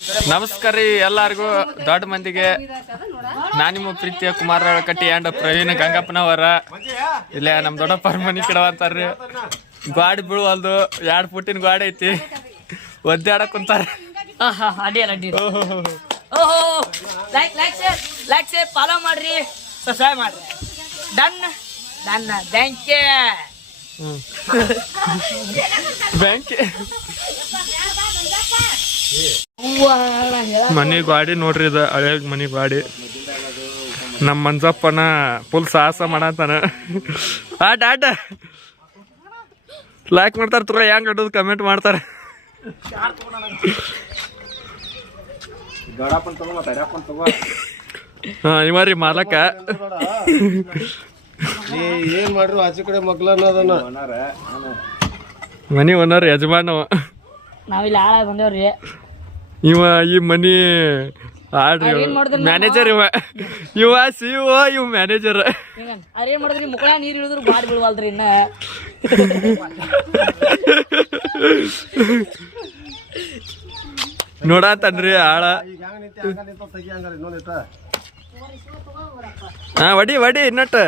ನಮಸ್ಕಾರ ರೀ ಎಲ್ಲಾರ್ಗು ದೊಡ್ಡ ಮಂದಿಗೆ. ನಾನು ನಿಮ್ಮ ಪ್ರೀತಿಯ ಕುಮಾರ ಕಟ್ಟಿ ಅಂಡ್ ಪ್ರವೀಣ್ ಗಂಗಪ್ಪನವರ. ಇಲ್ಲೇ ನಮ್ಮ ದೊಡ್ಡಪ್ಪರ ಮನಿ ಕಡೆ ಅಂತಾರ್ರಿ. ಗಾಡಿ ಬೀಳುವಲ್ದು 2 ಫುಟಿನ ಗಾಡಿ ಐತಿ, ಒದ್ದಾಡಕ್ ಕುಂತಾರ. ಲೈಕ್ ಶೇರ್ ಫಾಲೋ ಮಾಡ್ರಿ, ಸಬ್ಸ್ಕ್ರೈಬ್ ಮಾಡ್ರಿ. Done done thank you. Bank money ಗಾಡಿ ನೋಡ್ರಿ, ಇದು ಹಳೆ ಮನಿ ಗಾಡಿ. ನಮ್ಮ ಮಂಜಪ್ಪನ ಫುಲ್ ಸಾಹಸ ಮಾಡತಾನ. ಆಟ ಲೈಕ್ ಮಾಡ್ತಾರ, ತುರ ಹೆಂಗ್ ಆಡೋದು ಕಮೆಂಟ್ ಮಾಡ್ತಾರ. ಹಾ ಇವರಿ ಮಾಲಕ ಏನ್ ಮಾಡ್ರು ಆಚೆ ಕಡೆ ಮಗ್ಲ ಮನಿ ಓನರ್ ಯಜಮಾನವ. ನಾವಿಲ್ಲಿ ಹಾಳಾಗಿ ಬಂದೇವ್ರಿ. ಇವ ಈ ಮನಿ ಆಡ್ರಿ ಮ್ಯಾನೇಜರ್. ಇವ CEO, ಇವ್ ಮ್ಯಾನೇಜರ್. ಅರೇನ್ ಮಾಡಿದ್ರಿ, ಮುಖ ನೀರ್ ಇಳಿದ್ರು ಬಾಡಿ ಬೀಳ್ವಲ್ರಿ. ಇನ್ನ ನೋಡತನ್ರಿ ಆಳ. ಹಾ ವಡಿ ಇನ್ನಟ್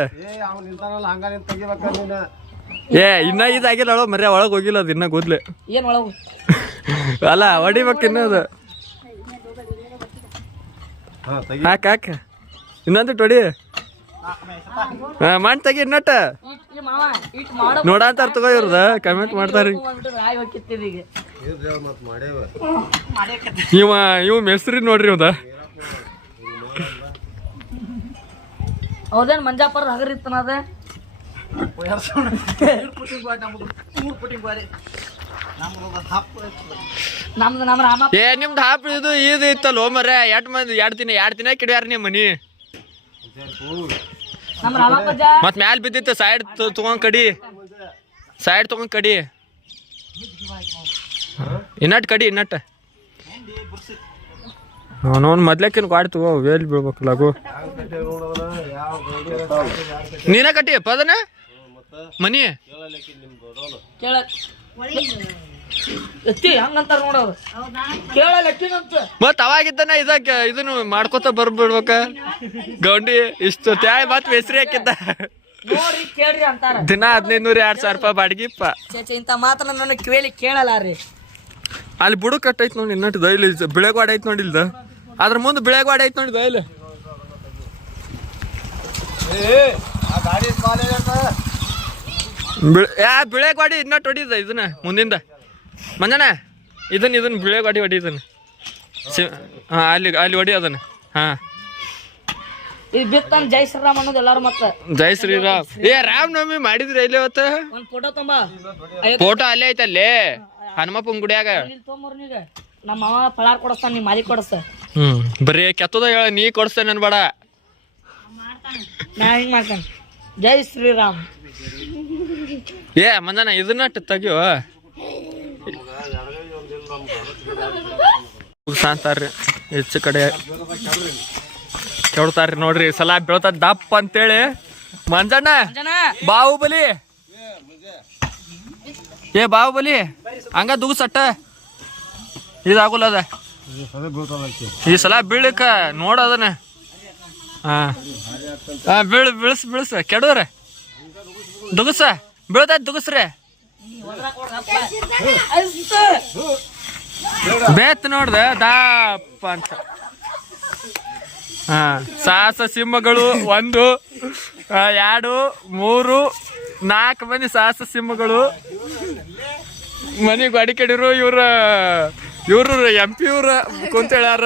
ಇನ್ನ ಇದಾಗಿಲ್ಲ ಮರ್ಯ ಒಳಗ್ ಹೋಗಿಲ್ಲ. ಅದು ಇನ್ನ ಕೂದ್ಲೆ ಏನ್ ಒಳಗು ಅಲ್ಲ ಹೊಡಿಬೇಕು ಇನ್ನದು. ಹಾಕ ಇನ್ನೊಂದು ತೊಡಿ ಮಾಡಿ ತೆಗಿ ಇನ್ನಟ್ಟ ನೋಡಂತಾರ. ತಗೋ ಇವ್ರದ ಕಮೆಂಟ್ ಮಾಡ್ತಾರಿ. ಇವ ಮೆಸ್ರಿ ನೋಡ್ರಿ ಇವ್ದ. ಹೌದೇನ್ ಮಂಜಾಪುರ ಹಗರ್ ಇತ್ತನದ. ಏ ನಿಮ್ದು ಹಾಪ್ ಇದು ಇತ್ತಲ್ಲ ಮರ. 2 ದಿನ ಕಿಡ್ಯಾರ ನಿಮ್ಮ ಮನಿ. ಮತ್ ಮ್ಯಾಲ ಬಿದ್ದಿತ್ತು. ಸೈಡ್ ತಗೊಂಡ್ ಕಡಿ, ಇನ್ನಟ್ ಕಡಿ ಇನ್ನಟ್. ಅವನವನ್ ಮೊದ್ಲಕ್ಕಿನ ಗಾಡಿ ತಗೋ, ವೇಲ್ ಬೀಳ್ಬೇಕು ಲಗು. ನೀನ ಕಟ್ಟಿಯಪ್ಪ ಅದನ್ನ ಮನಿ. ಹಂಗಂತಾರ ನೋಡೋದು, ಮತ್ ಅವಾಗಿದ್ದಾನ ಇದನ್ನು ಮಾಡ್ಕೊತ ಬರ್ಬಿಡ್ಬೇಕ. ಗೌಂಡಿ ಇಷ್ಟು ತ್ಯಾಯ್ ಮತ್ ಹೆಸ್ರಿ ಹಾಕಿದ್ದ. ನೋಡ್ರಿ ಕೇಳ್ರಿ ಅಂತಾರ. ದಿನ 1500-2000 ರೂಪಾಯಿ ಬಾಡಿಗೆಪ್ಪ. ಇಂತ ಮಾತ್ರ ನನ್ನ ಕಿವೇಲಿ ಕೇಳಲ್ಲ ರೀ. ಅಲ್ಲಿ ಬುಡು ಕಟ್ಟೈತ್ ನೋಡಿ ಇನ್ನಟ್ಟು ದೈಲಿ. ಬಿಳೆಗಾಡ ಐತ್ ನೋಡಿ ಇಲ್ದ, ಅದ್ರ ಮುಂದೆ ಬಿಳೆಗಾಡ ಐತ್ ನೋಡಿ ದೈಲಿ. ಬಿಳೆಗಾಡಿ ಇನ್ನಟ್ಟು ಹೊಡಿದ ಇದನ್ನ ಮುಂದಿಂದ ಮಂಜನ. ಇದನ್ನ ಬಿಳೆಗಾಡಿ ಹೊಡಿ ಇದನ್ನ. ಹಾ ಅಲ್ಲಿ ಹೊಡಿ ಅದನ್ನ. ಹಾ ಬಿತ್ತನ್ ಜೈ ಶ್ರೀರಾಮ್ ಅನ್ನೋದು ಎಲ್ಲಾರು. ಮತ್ತ ಜೈ ಶ್ರೀರಾಮ್. ರಾಮನವಮಿ ಮಾಡಿದ್ರಿ ಇಲ್ಲಿ ಇವತ್ತು. ಒಂದ್ ಫೋಟೋ ತಂಬ. ಫೋಟೋ ಅಲ್ಲೇ ಐತಲ್ಲೇ ಹನುಮಪ್ಪನ ಗುಡಿಯಾಗ. ನಮ್ಮ ಮಾವ ಫಳಾರ್ ಕೊಡಸ್ತಾನ, ನೀ ಮಾಲಿ ಕೊಡಸ್ತ. ಬರೀ ಕೆತ್ತದ ಹೇಳ, ನೀ ಕೊಡಿಸ್ತೇನೆ ನನ್ ಬೇಡ. ನಾ ಹಿಂಗ್ ಮಾಡ್ತಾನೆ. ಜೈ ಶ್ರೀರಾಮ್. ಮಂಜನ ಇದನ್ನ ತೆಗಿಯೋ ಸಾಂತಾರ್ರಿ. ಹೆಚ್ಚು ಕಡೆ ಕೇಳ್ತಾರ್ರಿ ನೋಡ್ರಿ. ಸಲ ಬೀಳ್ತದ ದಪ್ಪ ಅಂತೇಳಿ. ಮಂಜಣ್ಣ ಬಾಹುಬಲಿ, ಬಾಹುಬಲಿ ಹಂಗ ದುಗ್ಸಟ್ಟ ಇದಾಗುಲ್ಲ ಅದ. ಈ ಸಲ ಬೀಳಕ್ಕ ನೋಡದನ. ಬೀಳ್ಸ ಕೆಡವ್ರ ದುಗಸ ಬೀಳ್ತದ. ದುಗಸ್ರಿ ಬೇತ್ ನೋಡ್ದ ದಪ್ಪ ಅಂತ. ಸಾಹಸ ಸಿಂಹಗಳು 1, 2, 3, 4 ಮಂದಿ ಸಾಹಸ ಸಿಂಹಗಳು ಮನಿ ಗಾಡಿ ಕೆಡಿರು. ಇವ್ರು MP ಇವ್ರ ಕುಂತ ಹೇಳ್ಯಾರ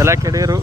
ಎಲ್ಲ ಕೆಡಿರು.